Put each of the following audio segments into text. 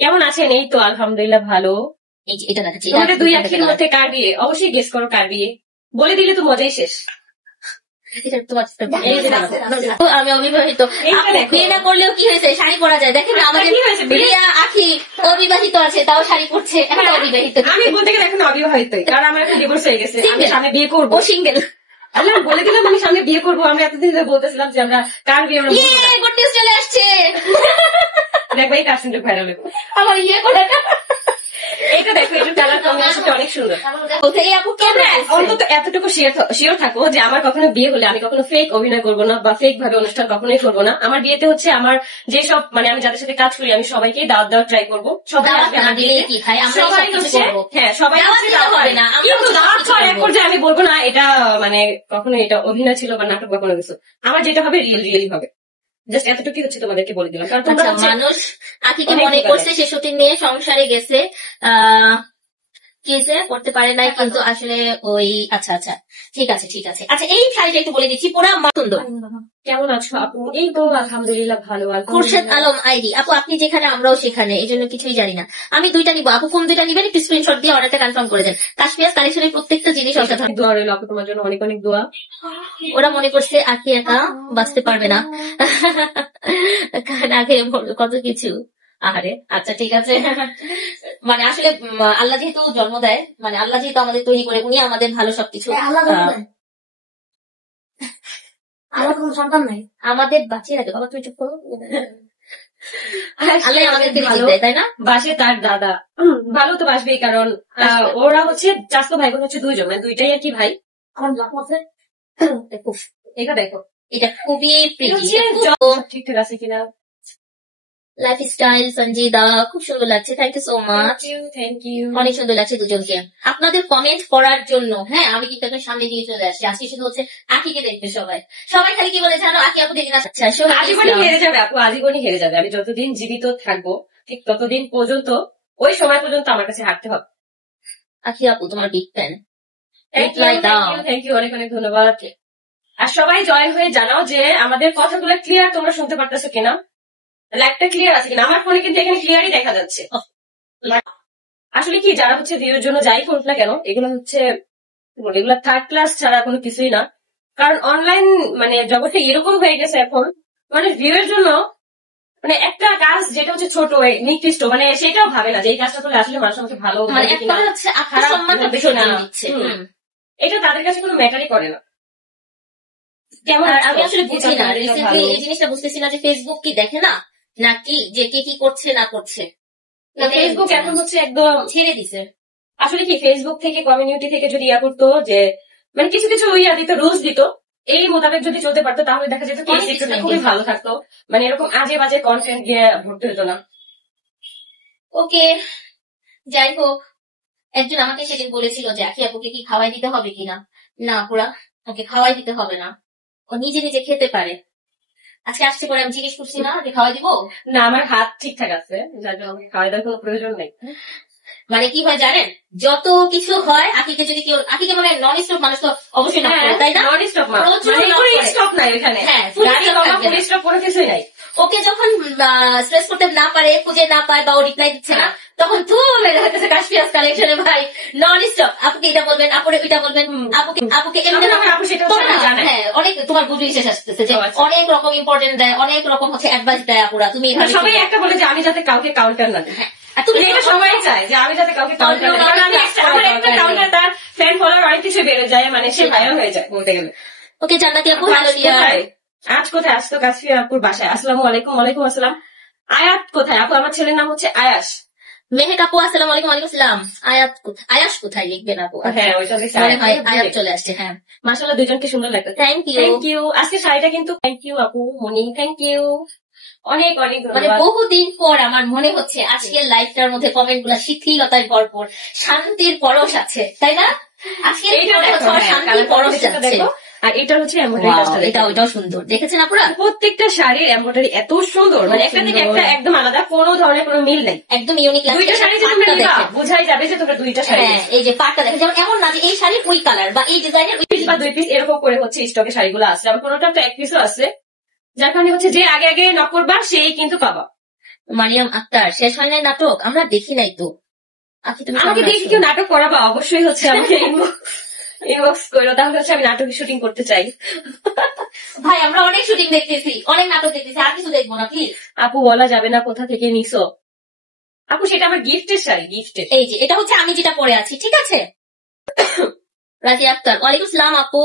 কেমন আছেন? এই তো আলহামদুলিল্লাহ ভালো। এই যে এটা দেখাচ্ছি, তোমাদের দুই আখির মধ্যে কার বিয়ে? অবশ্যই গেস করো কার বিয়ে। বলে দিলে তো মজাই শেষ। আমি অবিবাহিত। বিয়ে না করলেও কি হয়েছে, শাড়ি পরা যায়। দেখেন আমাদের রিয়া আখি অবিবাহিত আছে, তাও শাড়ি পরছে, এখন অবিবাহিত। আমি বলতে গেলে এখন অবিবাহিতই, কারণ আমার এখন ডিভোর্স হয়ে গেছে। আমি সামনে বিয়ে করবো। সিঙ্গেল। আল্লাহ বলে দিলাম আমি সামনে বিয়ে করবো। আমরা এতদিন ধরে বলতেছিলাম যে আমরা কার বিয়ে আমরা গুড নিউজ চলে আসছে। দেখবো এই কার সুন্দর ভাইরাল হবে আমার করে এটা দেখো, এটা কালার কম্বিনেশনটা অনেক সুন্দর। অন্তত এতটুকু শিওর থাকো যে আমার কখনো বিয়ে হলে আমি কখনো ফেক অভিনয় করবো না বা ফেক ভাবে অনুষ্ঠান কখনোই করবো না। আমার বিয়েতে হচ্ছে আমার যেসব মানে আমি যাদের সাথে কাজ করি আমি সবাইকে দাওয়াত দেওয়ার ট্রাই করবো। সবাই হ্যাঁ সবাই কিন্তু দাওয়াত খাওয়ার এক পর্যায়ে আমি বলবো না এটা মানে কখনো এটা অভিনয় ছিল বা নাটক বা কোনো কিছু। আমার যেটা হবে রিয়েলি হবে। জাস্ট এতটুকুই হচ্ছে তোমাদেরকে বলে দিলাম। কারণ মানুষ আখিকে মনে করছে সে শুটিং নিয়ে সংসারে গেছে, কেসে করতে পারে নাই, কিন্তু আসলে ওই আচ্ছা আচ্ছা ঠিক আছে ঠিক আছে। আচ্ছা এই শাড়িটা একটু বলে দিচ্ছি, পুরা সুন্দর। কেমন আছো আপু? এই তো আলহামদুলিল্লাহ ভালো। খুরশেদ আলম আইডি। আপু আপনি যেখানে আমরাও সেখানে, এই জন্য কিছুই জানি না। আমি দুইটা নিবো। আপু কোন দুইটা নিবেন একটু স্ক্রিনশট দিয়ে অর্ডারটা কনফার্ম করে দেন। কাশ্মীর কালেকশনের প্রত্যেকটা জিনিস অসাধারণ। দোয়া রইল আপু, তোমার জন্য অনেক অনেক দোয়া। ওরা মনে করছে আখি একা বাঁচতে পারবে না, আগে কত কিছু। আরে আচ্ছা ঠিক আছে। মানে আসলে আল্লাহ যেহেতু জন্ম দেয়, মানে আল্লাহ যেহেতু আমাদের তৈরি করে, উনি আমাদের ভালো সবকিছু। আমার কোনো সন্তান নাই, আমাদের বাঁচিয়ে রাখে। বাবা তুই চুপ করো। আল্লাহ আমাদেরকে রিজিক দেয়, তাই না? বাসে তার দাদা ভালো তো বাসবেই, কারণ ওরা হচ্ছে চাচাতো ভাই বোন হচ্ছে দুইজন, মানে দুইটাই আর কি ভাই। এটা দেখো, এটা খুবই ঠিকঠাক আছে কিনা। লাইফস্টাইল সঞ্জিদা, খুব সুন্দর লাগছে। Thank you so much. Thank you. অনেক সুন্দর লাগছে দুজনকে। আপনাদের কমেন্ট করার জন্য হ্যাঁ আমি কিন্তু এখন সামনে দিয়ে চলে আসছি। আজকে শুধু হচ্ছে আখিকে দেখবে সবাই। সবাই খালি কি বলে জানো, আখি আপু দেখে না। আচ্ছা আজীবনই হেরে যাবে আপু, আজীবনই হেরে যাবে। আমি যতদিন জীবিত থাকবো ঠিক ততদিন পর্যন্ত ওই সময় পর্যন্ত আমার কাছে হাঁটতে হবে। আখি আপু তোমার বিগ ফ্যান। থ্যাংক ইউ, অনেক অনেক ধন্যবাদ। আর সবাই জয়েন হয়ে জানাও যে আমাদের কথাগুলো ক্লিয়ার তোমরা শুনতে পারতেছো কিনা, লাইভটা ক্লিয়ার আছে কিনা। আমার ফোনে কিন্তু এখানে ক্লিয়ারই দেখা যাচ্ছে। আসলে কি যারা হচ্ছে ভিউর জন্য যাই করুক না কেন, এগুলো হচ্ছে এগুলো থার্ড ক্লাস ছাড়া কোনো কিছুই না। কারণ অনলাইন মানে জগৎটা এরকম হয়ে গেছে এখন, মানে ভিউয়ের জন্য মানে একটা কাজ যেটা হচ্ছে ছোট নিকৃষ্ট, মানে সেটাও ভাবে না যে এই কাজটা করলে আসলে মানুষ আমাকে ভালো এটা তাদের কাছে কোনো ম্যাটারই করে না। কেমন আমি আসলে বুঝি না, রিসেন্টলি এই জিনিসটা বুঝতেছি না যে ফেসবুক কি দেখে না নাকি যে কে কি করছে না করছে। ফেসবুক এখন হচ্ছে একদম ছেড়ে দিছে। আসলে কি ফেসবুক থেকে কমিউনিটি থেকে যদি ইয়া করতো যে মানে কিছু কিছু ইয়া দিত, রুলস দিত, এই মোতাবেক যদি চলতে পারতো তাহলে দেখা যেত খুবই ভালো থাকতো। মানে এরকম আজে বাজে কন্টেন্ট গিয়ে ভর্তি হতো না। ওকে যাই হোক, একজন আমাকে সেদিন বলেছিল যে আখি আপুকে কি খাওয়াই দিতে হবে কিনা। না পুরা ওকে খাওয়াই দিতে হবে না, ও নিজে নিজে খেতে পারে। আজকে আসতে পরে আমি জিজ্ঞেস করছি না যে খাওয়াই দিব। না আমার হাত ঠিকঠাক আছে, যার জন্য আমাকে খাওয়াই দেওয়ার কোনো প্রয়োজন নেই। মানে কি হয় জানেন, যত কিছু হয় আখিকে যদি কেউ, আখিকে মানে নন স্টপ মানুষ তো অবশ্যই না, তাই না? নন স্টপ স্টপ নাই ওখানে, হ্যাঁ স্টপ কোনো কিছুই নাই। ওকে যখন স্ট্রেস করতে না পারে, খুঁজে না পায় বা ও রিপ্লাই দিচ্ছে না, তখন তুলে হইতেছে কাশ্মীর কালেকশনে ভাই নন স্টপ। আপুকে এটা বলবেন, আপুরে ওইটা বলবেন, আপুকে হ্যাঁ অনেক তোমার বুঝি শেষ আসতেছে যে অনেক রকম ইম্পর্টেন্ট দেয়, অনেক রকম হচ্ছে অ্যাডভাইস দেয় আপুরা। তুমি সবাই একটা বলে যে আমি যাতে কাউকে কাউন্টার না দিই, তুমি এটা সবাই চায় যে আমি যাতে কাউকে কাউন্টার না দিই, আমার একটা কাউন্টার তার ফ্যান ফলোয়ার অনেক কিছু বেড়ে যায়, মানে সে ভাইরাল হয়ে যায় বলতে গেলে। ওকে জান্নাতি আপু আজ কোথায়? আজ তো কাশ্মীর আপুর বাসায়। আসসালামু আলাইকুম। ওয়ালাইকুম আসসালাম। আয়াত কোথায় আপু? আমার ছেলের নাম হচ্ছে আয়াস। মেহেক আপু আসসালামু আলাইকুম। ওয়ালাইকুম আসসালাম। আয়াস কোথায় লিখবেন আপু? হ্যাঁ ওইটা আয়াত চলে আসছে। হ্যাঁ মাশাআল্লাহ দুজনকে সুন্দর লাগতো। Thank you. আজকে শাড়িটা কিন্তু থ্যাংক ইউ আপু মনি, থ্যাংক ইউ অনেক অনেক ধন্যবাদ। মানে বহুদিন পর আমার মনে হচ্ছে আজকের লাইভটার মধ্যে কমেন্ট গুলা শিথিলতায় ভরপুর, শান্তির পরশ আছে, তাই না? আজকের শান্তির পরশ যাচ্ছে। আর এটা হচ্ছে এমব্রয়ডারি, এটা ওইটাও সুন্দর দেখেছেন আপনারা। প্রত্যেকটা শাড়ির এমব্রয়ডারি এত সুন্দর, মানে একটা থেকে একটা একদম আলাদা, কোনো ধরনের কোনো মিল নেই, একদম ইউনিক। দুইটা শাড়ি যে তোমরা নিবা বোঝাই যাবে যে তোমরা দুইটা শাড়ি। এই যে পাটটা দেখেন, যেমন এমন না যে এই শাড়ির ওই কালার বা এই ডিজাইনের ওই পিস বা দুই পিস এরকম করে হচ্ছে স্টকে শাড়িগুলো আছে। আবার কোনোটা তো এক পিসও আছে, যার কারণে হচ্ছে যে আগে আগে নক করবা সেই কিন্তু পাবা। মারিয়াম আক্তার, শেষ হয় নাই নাটক? আমরা দেখি নাই তো। আচ্ছা, তুমি আমাকে কেমন দেখে আছো? কেউ নাটক করাবা, অবশ্যই হচ্ছে আমাকে ইনবক্স করো, তাহলে হচ্ছে আমি নাটকের শুটিং করতে চাই। ভাই আমরা অনেক শুটিং দেখতেছি, অনেক নাটক দেখতেছি, আর কিছু দেখবো না প্লিজ। আপু বলা যাবে না কোথা থেকে নিছো। আপু সেটা আমার গিফটের শাড়ি, গিফটের। এই যে এটা হচ্ছে আমি যেটা পরে আছি, ঠিক আছে। রাজি আক্তার, ওয়ালাইকুম সালাম আপু।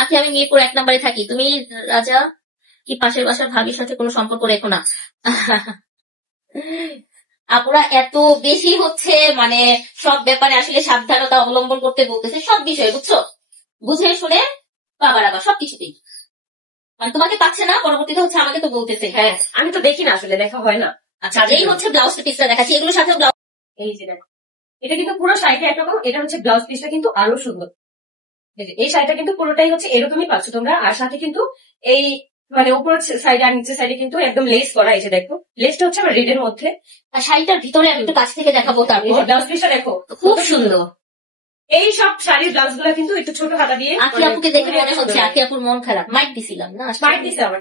আখি আমি মিরপুর 1 নম্বরে থাকি। তুমি রাজা কি পাশের বাসার ভাবির সাথে কোনো সম্পর্ক রেখো না? আপুরা এত বেশি হচ্ছে মানে সব ব্যাপারে আসলে সাবধানতা অবলম্বন করতে বলতেছে, সব বিষয়ে বুঝছো, বুঝে শুনে বাবার আবার সবকিছুতেই। মানে তোমাকে পাচ্ছে না, পরবর্তীতে হচ্ছে আমাকে তো বলতেছে। হ্যাঁ, আমি তো দেখি না আসলে, দেখা হয় না। আচ্ছা, এই হচ্ছে ব্লাউজ পিসটা দেখাচ্ছি, এগুলোর সাথেও ব্লাউজ। এই যে দেখো, এটা কিন্তু পুরো শাড়িটা একরকম, এটা হচ্ছে ব্লাউজ পিসটা কিন্তু আরো সুন্দর। এই শাড়িটা কিন্তু পুরোটাই হচ্ছে এরকমই পাচ্ছ তোমরা, আর সাথে কিন্তু এই মানে উপর সাইডে আর নিচের সাইডে কিন্তু একদম লেস করা। এই যে দেখো, লেসটা হচ্ছে আমার রেডের মধ্যে, আর শাড়িটার ভিতরে আমি একটু কাছ থেকে দেখাবো। তারপর ব্লাউজ পিসটা দেখো খুব সুন্দর। এই সব শাড়ির ব্লাউজ গুলা কিন্তু একটু ছোট হাতা দিয়ে। আখি আপুকে দেখে মনে হচ্ছে আখি আপুর মন খারাপ, মাইক দিছিলাম না, স্মার্ট দিছে আমার।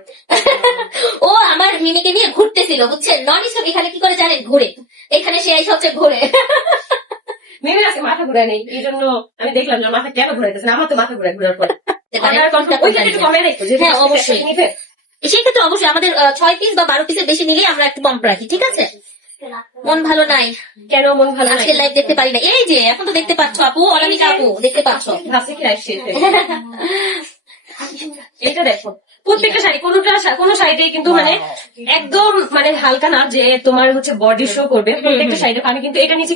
ও আমার মিনিকে নিয়ে ঘুরতেছিল বুঝছেন, নন স্টপ। এখানে কি করে জানেন, ঘুরে, এখানে সে এসে হচ্ছে ঘুরে। মেয়ের আজকে মাথা ঘুরায় নেই, এই জন্য আমি দেখলাম যে মাথা কেন ঘুরাইতেছে না। আমার তো মাথা ঘুরার পর হ্যাঁ অবশ্যই, সেক্ষেত্রে অবশ্যই আমাদের 6 পিস বা 12 পিসের বেশি নিলেই আমরা একটু কম রাখি, ঠিক আছে। মন ভালো নাই কেন? মন ভালো আজকে লাইভ দেখতে পারি না। এই যে এখন তো দেখতে পাচ্ছ আপু, অনামিকা আপু দেখতে পাচ্ছ। ভাবছি কি লাইভ শেষ এটা দেখো, প্রত্যেকটা শাড়ি কোনো শাড়িতেই কিন্তু মানে একদম মানে হালকা না যে তোমার হচ্ছে বডি শো করবে। প্রত্যেকটা শাড়িতে, আমি কিন্তু এটা নিচে